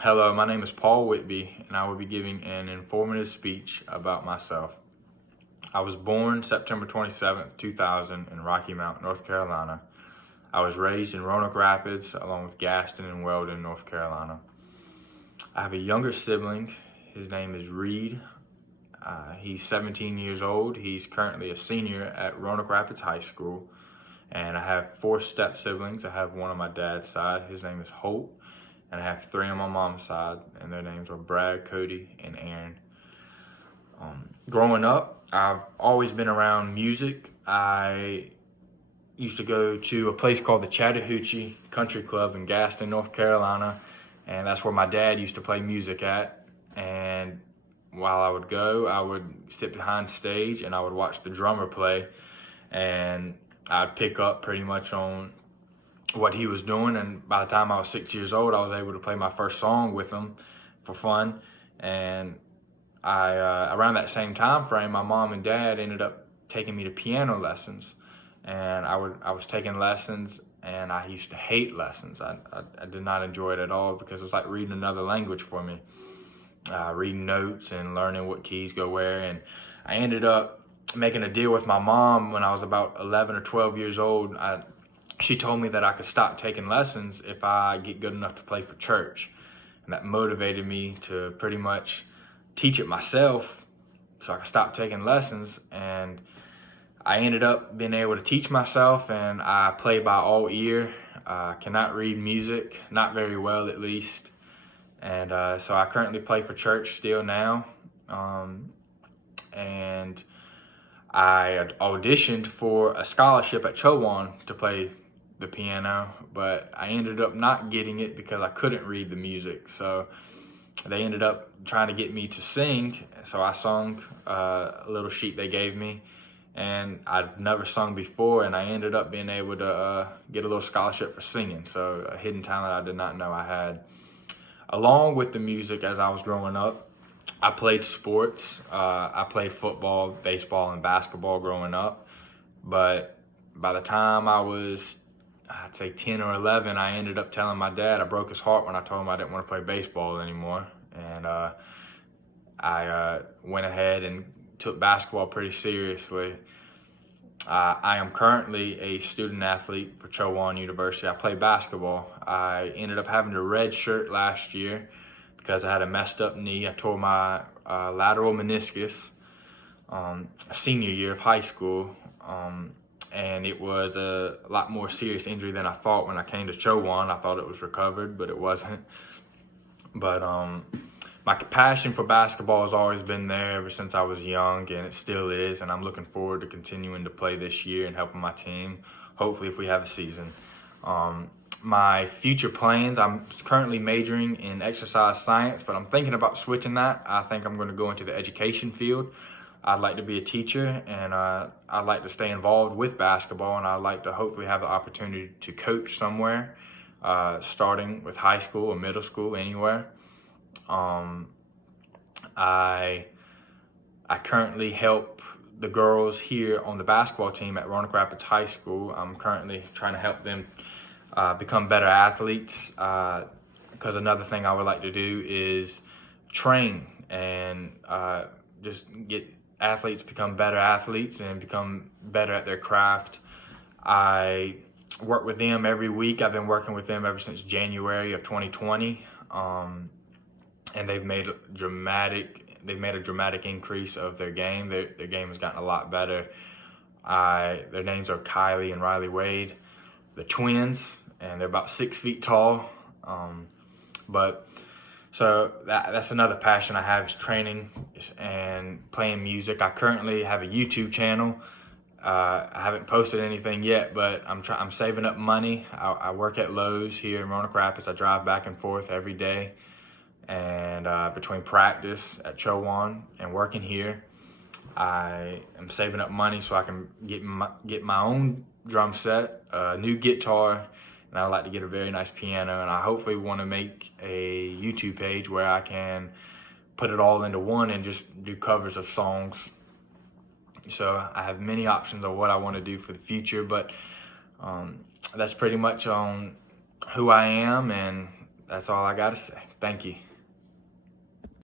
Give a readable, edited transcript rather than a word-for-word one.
Hello, my name is Paul Whitby, and I will be giving an informative speech about myself. I was born September 27th, 2000 in Rocky Mount, North Carolina. I was raised in Roanoke Rapids, along with Gaston and Weldon, North Carolina. I have a younger sibling. His name is Reed. He's 17 years old. He's currently a senior at Roanoke Rapids High School. And I have four step siblings. I have one on my dad's side. His name is Holt. And I have three on my mom's side, and their names are Brad, Cody, and Aaron. Growing up, I've always been around music. I used to go to a place called the Chattahoochee Country Club in Gaston, North Carolina, and that's where my dad used to play music at. And while I would go, I would sit behind stage and I would watch the drummer play, and I'd pick up pretty much on what he was doing. And by the time I was 6 years old, I was able to play my first song with him for fun. And around that same time frame, my mom and dad ended up taking me to piano lessons. And I was taking lessons, and I used to hate lessons. I did not enjoy it at all because it was like reading another language for me, reading notes and learning what keys go where. And I ended up making a deal with my mom when I was about 11 or 12 years old. She told me that I could stop taking lessons if I get good enough to play for church. And that motivated me to pretty much teach it myself so I could stop taking lessons. And I ended up being able to teach myself, and I play by all ear. Cannot read music, not very well at least. And so I currently play for church still now. And I auditioned for a scholarship at Chowan to play the piano, but I ended up not getting it because I couldn't read the music. So they ended up trying to get me to sing. So I sung a little sheet they gave me, and I'd never sung before, and I ended up being able to get a little scholarship for singing. So a hidden talent I did not know I had. Along with the music, as I was growing up, I played sports. I played football, baseball, and basketball growing up. But by the time I was, I'd say 10 or 11, I ended up telling my dad. I broke his heart when I told him I didn't want to play baseball anymore. And I went ahead and took basketball pretty seriously. I am currently a student athlete for Chowan University. I play basketball. I ended up having to redshirt last year because I had a messed up knee. I tore my lateral meniscus senior year of high school. And it was a lot more serious injury than I thought when I came to Chowan. I thought it was recovered, but it wasn't. But my passion for basketball has always been there ever since I was young, and it still is. And I'm looking forward to continuing to play this year and helping my team, hopefully if we have a season. My future plans, I'm currently majoring in exercise science, but I'm thinking about switching that. I think I'm going to go into the education field. I'd like to be a teacher, and I'd like to stay involved with basketball, and I'd like to hopefully have the opportunity to coach somewhere, starting with high school or middle school, anywhere. I currently help the girls here on the basketball team at Roanoke Rapids High School. I'm currently trying to help them become better athletes, because another thing I would like to do is train and just get athletes become better athletes and become better at their craft. I work with them every week. I've been working with them ever since January of 2020, and they've made a dramatic increase of their game. Their game has gotten a lot better. Their names are Kylie and Riley Wade. The twins, and they're about 6 feet tall. So that's another passion I have, is training and playing music. I currently have a YouTube channel. I haven't posted anything yet, but I'm saving up money. I work at Lowe's here in Roanoke Rapids. I drive back and forth every day, and between practice at Chowan and working here, I am saving up money so I can get my own drum set, a new guitar, and I'd like to get a very nice piano. And I hopefully want to make a YouTube page where I can put it all into one and just do covers of songs. So I have many options on what I want to do for the future, but that's pretty much on who I am and that's all I got to say. Thank you.